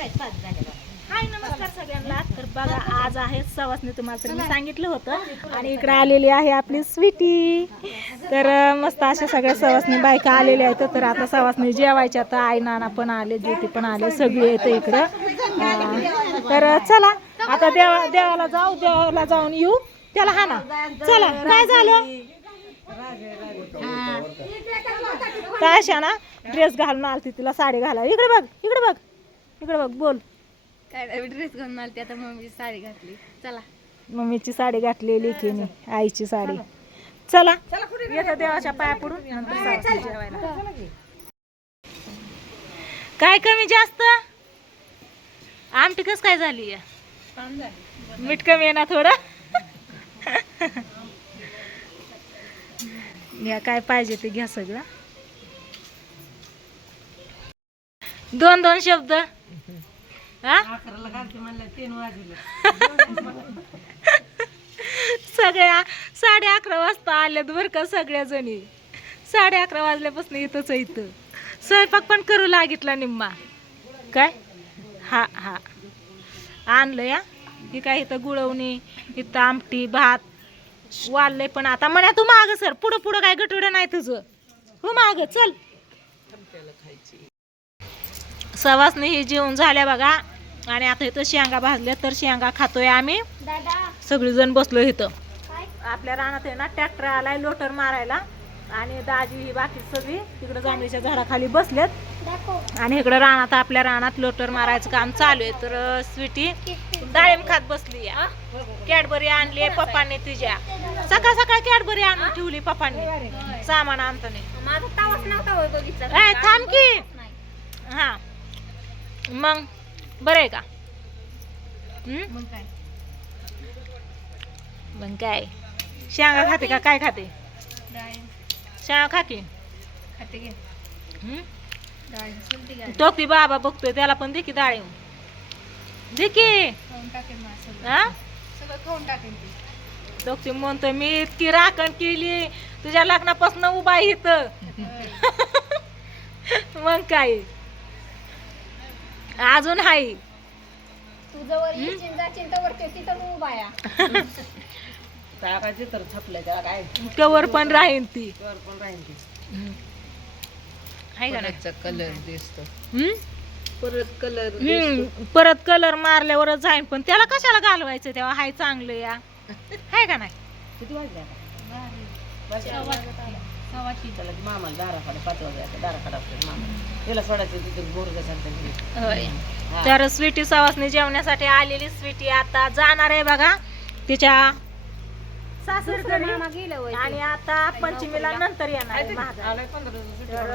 हाय नमस्कार सगळ्यांना. तर बघा आज आहे सवासनी तुम्हाला तर मी सांगितलं होतं. आणि इकडे आलेली आहे आपली स्वीटी. तर मस्त अशा सगळ्या सवासनी बायका आलेल्या आहेत. तर आता सवासनी जेवायच्या आता आई नाना पण आले ज्योती पण आले सगळी येतं इकडं. तर चला आता देवा देवाला जाऊ देवाला जाऊन येऊ. त्याला हा ना चला काय झालं? तर अशा ना ड्रेस घालून आलती तिला साडी घाला इकडे बघ इकडे बघ. इकडे बघ बोल. काय ड्रेस घालून आलती आता मम्मी साडी घातली. चला. मम्मीची साडी घातलेली लेकीने आईची साडी. चला. येतं देवाच्या पाया पडून काय कमी जास्त? आमटी कस काय झाली? मीठ कमी आहे ना थोडं? घ्या काय पाहिजे ते घ्या सगळं. दोन दोन शब्द. सगळ्या साडे अकरा वाजता आल्यात बरं का सगळ्या जणी साडे अकरा वाजल्यापासून इथंच आहे इथं. स्वयंपाक पण करू लागितला निम्मा. काय? हा हा. आणलं या ही काय इथं गुळवणी इथं आमटी भात. वाढलंय पण आता. म्हणा तू माग सर. पुढं पुढं काय गटवडं नाही तुझं. हो माग. चल. सवासनी ही जेवण झाल्या बघा. आणि आता इथं शेंगा भाजल्या तर शेंगा खातोय आम्ही. सगळीजण बसलो इथं. आपल्या रानात आहे ना ट्रॅक्टर आलाय लोटर मारायला. आणि दाजी ही बाकी सगळी तिकडं जांभळीच्या झाडाखाली बसलेत. आणि इकडं रानात आपल्या रानात लोटर मारायचं काम चालू आहे. तर स्वीटी डाळिंब खात बसली कॅडबरी आणली पप्पांनी तिच्या. सकाळ सकाळ कॅडबरी आणून ठेवली पप्पांनी. सामान आणताना. थांब की. हा. मग बरं आहे का? मग काय? मग काय? शेंगा खाते का? काय खाते? डाळ. शेंगा खाते घे हं? डाळ चलते घ्या तो ती बाबा बघतोय त्याला पण दे की डाळिंब दे की. खाऊन टाकेन मला सगळं. हा? सगळं खाऊन टाकेन ती. तो ती म्हणतोय मी इतकी राखण केली तुझ्या लग्नापासून उभा आहे इथं. मग काय? अजून हाय. तू जवळ येशील जाशील तर वरती तिथं उभा या. टाकायचे तर छपले त्याला काय? कवर पण राहीन ती. वर पण राहील ते. हं. हाय का नाही? कलर दिसतो. हं? परत कलर हम्म, परत कलर मारल्यावरच जाईन पण त्याला कशाला घालवायचं तेव्हा? हाय चांगलं या. हाय का नाही? किती वाजले आता? सव्वा तीन त्याला मामाला दाराकडे पाच वाजले दाराकडे असतो मामा तिला सोडायचं तिथे बोरग होय. तर स्वीटी सवासनी जेवण्यासाठी आलेली स्वीटी आता जाणार आहे बघा. तिच्या सासरकडे. मामा गेलं होय आणि आता पंचमीला नंतर येणार आहे महागाई. तर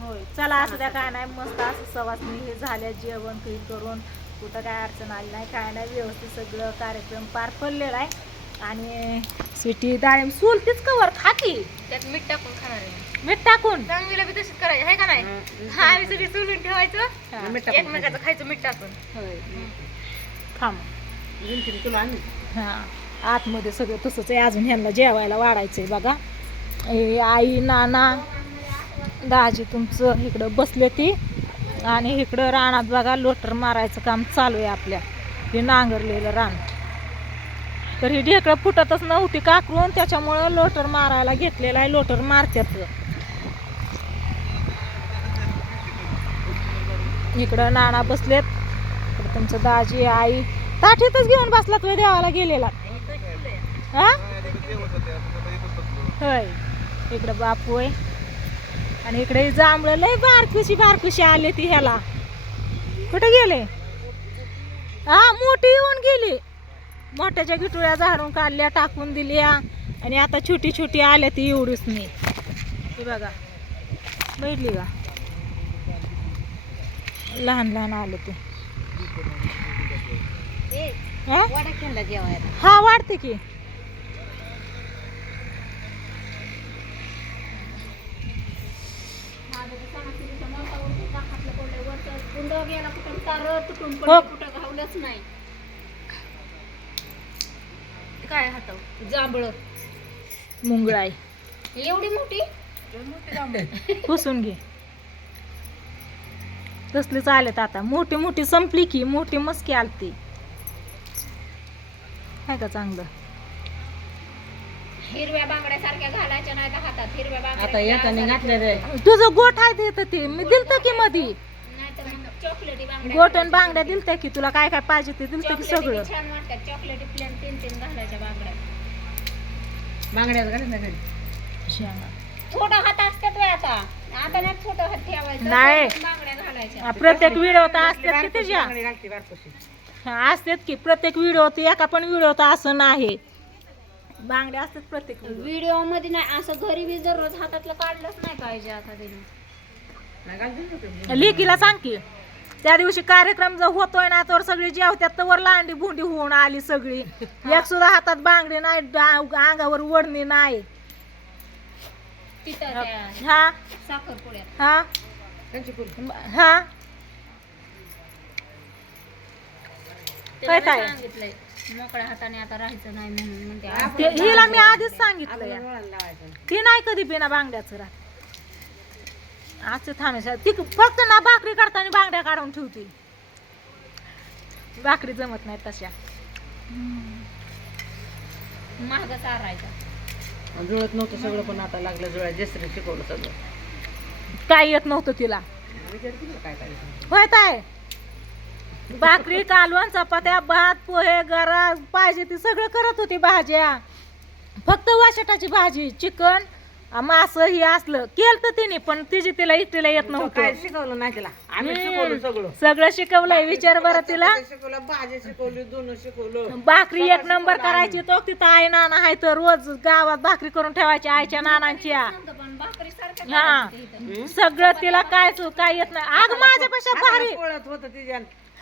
होय. चला असं द्या काय नाही मस्त असं सवासनी हे झाल्या जेवण काही करून कुठं काय अडचण आली नाही काय नाही व्यवस्थित सगळं कार्यक्रम पार पडलेला आहे. आणि स्वीटी डाळिंब सोलतीच कवर खाती. त्यात मीठ टाकून खाणार आहे मीठ टाकून? चांगलीला बी तशीच करायचं आहे का नाही? हा आम्ही सगळी सोलून ठेवायचं. हा. मीठ टाकून एकमेकाचं खायचं. मीठ टाकून. थांब. तुला हा. आतमध्ये सगळं तसंच आहे. अजून ह्यांना जेवायला वाढायचंय बघा. हे आई नाना दाजी तुमचं इकडं बसले ती. आणि इकडं रानात बघा लोटर मारायचं काम चालू आहे आपल्या. हे नांगरलेलं रान. तर ही ढेकळं फुटतच नव्हती काकरून त्याच्यामुळं लोटर मारायला घेतलेलं आहे लोटर मारत्यात इकडं नाना बसलेत. इकडं तुमचं दाजी आई. ताठीतच घेऊन बसलात वय देवाला गेलेला. हा? होय. इकडं बापू आहे आणि इकडे जांभळं लय बारकुशी बारकुशी आले ती ह्याला. कुठे गेले? हा मोठी येऊन गेली. मोठ्याच्या गिटुळ्या झाडून काढल्या टाकून दिल्या. आणि आता छोटी छोटी आल्या ती एवढीच नाही हे बघा. बैठली का? लहान लहान आले ते. हा? हा वाढते की. हो. पडलं कुठं घावलंच नाही काय हाताव जांभळ. मुंगळ आहे एवढी मोठी? पुसून घे. तसलीच आलेत आता. मोठी मोठी संपली की मोठी मस्की आलती. काय का चांगलं? हिरव्या बांगड्या सारख्या घालायच्या नाही हातात. हिरव्या आता बांगड्या घातल्या रे. तुझं गोठ आहे तिथं ते. मी दिलतं की मधी. चॉकलेटी बांगड्या गोटन बांगड्या दिलत्या की तुला काय काय पाहिजे ते दिलतं की चॉकलेटी सगळं? बी छान वाटतात. चॉकलेटी प्लेन तीन तीन घालायच्या बांगड्या. घरी. छोटं हात असतात वय आता. आता नाही छोटं हात ठेवायचं. नाही. बांगड्या घालायच्या. आ, प्रत्येक व्हिडिओ तर असतात की त्याच्या बांगडी घालते बारकोशी. हा, असतात की. प्रत्येक व्हिडिओ तर एका पण व्हिडिओ तर असं नाही. बांगड्या असतात प्रत्येक video. व्हिडिओ. मध्ये नाही. असं घरी बी दररोज हातातलं काढलंच नाही पाहिजे आता तिने नाही घालते ना ते. लेकीला सांग की. त्या दिवशी कार्यक्रम जर होतोय ना तर सगळी जेवत्यात तर वर लांडी भुंडी होऊन आली सगळी. एक सुद्धा हातात बांगडी नाही डा- अंगावर वडणी नाही. तिथं त्या हा? साखरपुड्यात हा. हा काय? मी सांगितलंय. मोकळ्या हाताने आता राहायचं नाही म्हणून म्हणते. आपण ते हिला मी आधीच सांगितलं. ती नाही कधी बिना बांगड्याचं राहत. असं थांबायचं ती फक्त ना भाकरी काढताना बांगड्या काढून ठेवती. भाकरी जमत नाही तशा. महाग चारायचा. जुळत नव्हतं सगळं पण आता लागलं जुळायला जसरी शिकवलं सगळं. काय येत नव्हतं तिला. केलं काय करायचं होत आहे भाकरी कालवण चपात्या भात पोहे गरा पाहिजे ती सगळं करत होती भाज्या. फक्त वाशटाची भाजी चिकन मास ही असलं केलं तर तिने पण तिची तिला एकटीला येत काय नव्हतं. शिकवलं नाही तिला? आम्ही. शिकवलं सगळं. सगळं शिकवलंय विचार बरं तिला. शिकवलं भाजी शिकवली दोन शिकवलं. भाकरी एक नंबर करायची तो तिथं आई नाना आहे तर रोज गावात भाकरी करून ठेवायची आईच्या नानांच्या. पण भाकरी सारखं हा. सगळं तिला काय काय येत नाही. अग माझ्यापेक्षा भारी. पोळत होत तिच्या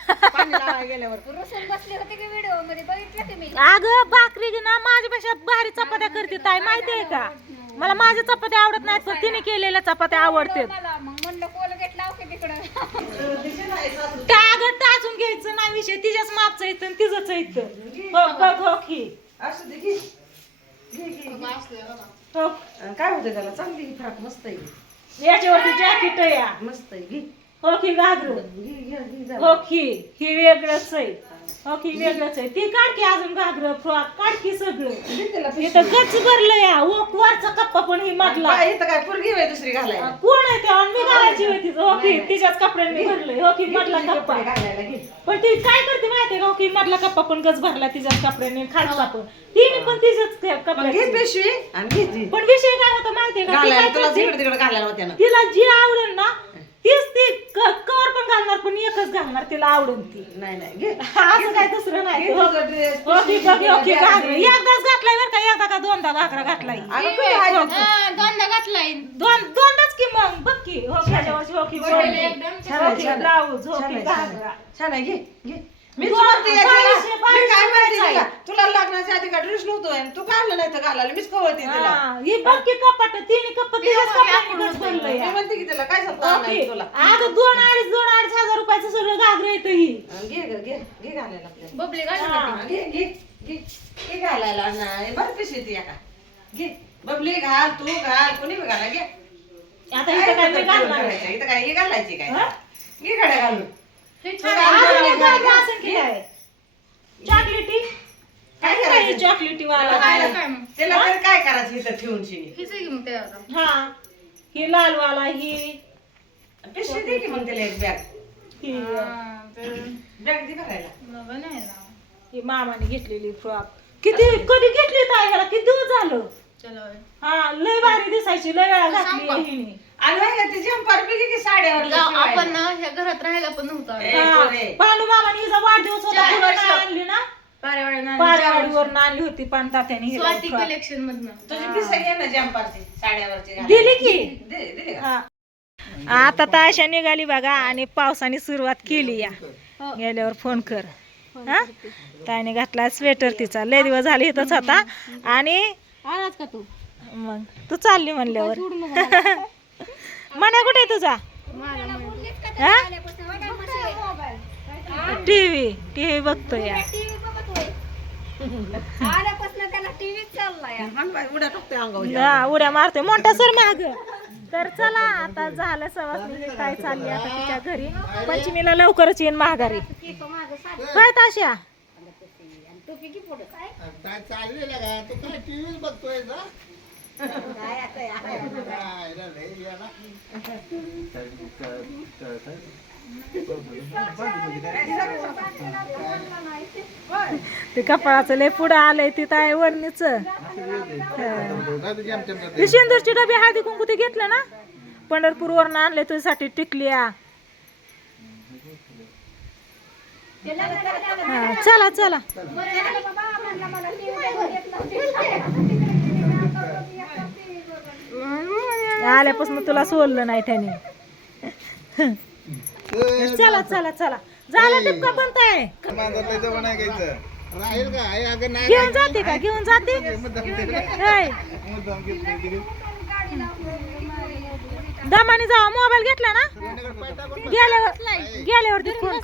पाणी लावायला गेल्यावर. रुसून बसली होती की व्हिडिओमध्ये बघितलं की मी? अगं भाकरी ना माझ्यापेक्षा भारी चपात्या करते ताई माहितीये का? मला माझ्या चपात्या आवडत नाहीत पण तिने केलेल्या चपात्या आवडतात मला मग म्हणलं कोलगेट लाव की तिकडं. काय अगं टाचून घ्यायचं नाही विषय तिच्याच मापचं येतं आणि तिचंच येतं हो हो की. असं दे घे. घे, घे, घे. हो. काय होतं त्याला? चांगली ही फ्रॉक मस्त आहे. याच्यावरती जॅकेट या मस्त आहे घे. हो की घागर घे घे घे जा. हो की ही वेगळंच आहे. हो की वेगळंच आहे. ती काढ की अजून घागर फ्रॉक काढ की सगळं. इथं गच भरलं या ओ वरचा कप्पा पण ही काय इथं काय पोरगी दुसरी घालायला? कोण आहे ते? मी घालायची होती तिचं. हो की तिच्याच कपड्यांनी भरलंय. हो की मधला कप्पा कपडे घालायला घे पण ती काय करते माहितीये का? हो की मधला कप्पा पण गच भरला तिच्याच कपड्यांनी खालचा पण. तिने पण तिच्याच घे पिशवी आणि घे ती. पण विषय काय होता माहितीये का? ती घालायला. काय तुला करते? तिकडे तिकडे घालायला होत्या ना. तिला जी आवडेल ना तीच ती कवर पण घालणार पण एकच घालणार तिला आवडेल ती. नाही नाही घे. असं काय दुसरं नाही. घे हो तुझा dress, पिशवी, बघ. एकदाच घातलाय बरं का एकदा का दोनदा घागरा घातलाय. अगं? दोनदा घातलाय. दोन दोनदाच की मग? बघ की हो की हो की. छान हो आहे, की छान आहे. ब्लाऊज हो छान की आहे, छान घागरा. छान आहे घे घे. मी दोन- म्हणते याच्याला, बावीसशे- मी बावीसशे काय रुपयाचा तुला? तुला लग्नाच्या आधी का ड्रेस नव्हतो आणि तू काढलं नाही तर घालायला? मीच कवळते तिला. हा, ही बघ की कपाट तिने कपाट मी. म्हणते की तिला काय सांगतो हो? तुला? अगं दोन अडीच दोन अडीच हजार रुपयाचं सगळं घागरं येतं ही. घे ग, घे. घे घालायला आपल्याला. बबली हा. घे घे घे. घे घालायला नाही बरं पिशवी ती का? घे. बबली घाल तू घाल कोणी बी घाला घे. आता इथं काय इथं घालणार आहे? करायचं? इथं काय हे घालायची काय? हा? घे गाड्या घालून. काय? चॉकलेटी? काय काय करायचं? चॉकलेटी वाला त्याला तर काय करायचं इथं ठेवून शिनी हा. ही लाल वाला ही. पिशवी दे की मग त्याला एक बॅग ही बॅग दे भरायला. ही मामाने घेतलेली फ्रॉक. किती कधी घेतली ताई ह्याला? किती दिवस झालं? हा लय भारी दिसायची लय वेळा घातली हिने. बघ ना, आपण ह्या घरात राहायला पण नव्हतं हा, पांडू मामाने हिचा वाढदिवस होता चार वर्ष. आणली ना? आणली होती पण तात्याने हिला स्वाती frock. कलेक्शन मधनं. तुझी पिस घे ना जंपरची साड्यावरची घालायला. दिली की? दे दिली का? हा. आता ताशा निघाली बघा आणि पावसाने सुरुवात केली या. गेल्यावर फोन कर. हा? ताईने घातला स्वेटर तिचा. लय दिवस झाले इथंच होता. आणि आलाच का तू? मग तू चालली म्हणल्यावर. मना कुठे तुझा? टीव्ही टीव्ही बघतो या. उड्या टाकते उड्या मारते मोठा सर माग. तर चला आता झालं सवासनी काय चालली आता तिच्या घरी? पंचमीला लवकरच येईन महागारी काय ताशा? काय चाललेलं का? तू काय टीव्हीच बघतोय का ते कपाळाचं लय पुढं आलंय तिथं आहे वडणीच काय ते सिंदूरची डबी हळदी कुंकू ते घेतलं ना? पंढरपूरवरून आणले तुझ्यासाठी टिकल्या. हा, चला चला. आल्यापासून तुला सोडलं नाही त्याने. चला चला चला. झाला टिपका पण काय घेऊन जाते का? घेऊन जाते? दमाने जावा मोबाईल घेतला ना? गेल्यावर गेल्यावरती फोन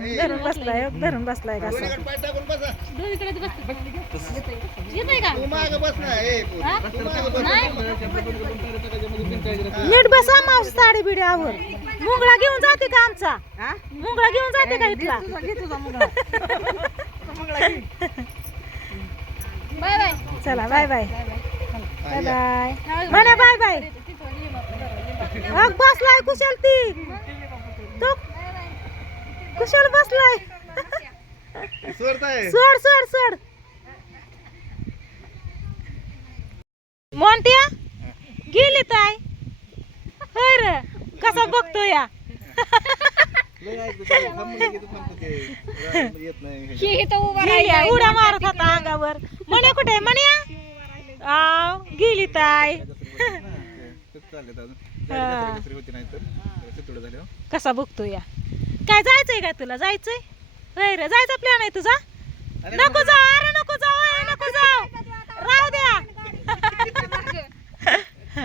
धरून बसलाय धरून बसलाय का. नीट बसा मावशी साडी बिडी आवर मुंगळा घेऊन जाते का आमचा? मुंगळा घेऊन जाते का इथला? Bye bye. चला बाय बाय. Bye bye. म्हणा बाय बाय. बसलाय कुशल ती. तो कुशल बसलाय. सोड सोड सोड. मोंट्या गेली ताय होय रे कसा बघतो या? ही उड्या मारत होता अंगावर. म्हणे कुठे म्हणे आव गेली ताय झाल्यावर. कसा बघतो या? काय जायचंय का तुला? जायचंय? होय रे जायचा प्लॅन आहे तुझा? नको जाऊ अरे नको जाऊ अरे नको जाऊ. राहू द्या.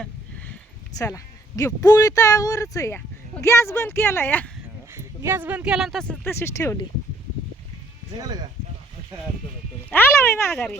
चला घे पोळी तळावरच या. गॅस बंद केला या. गॅस बंद केला तसं तशीच ठेवली? आला बाई माघारी.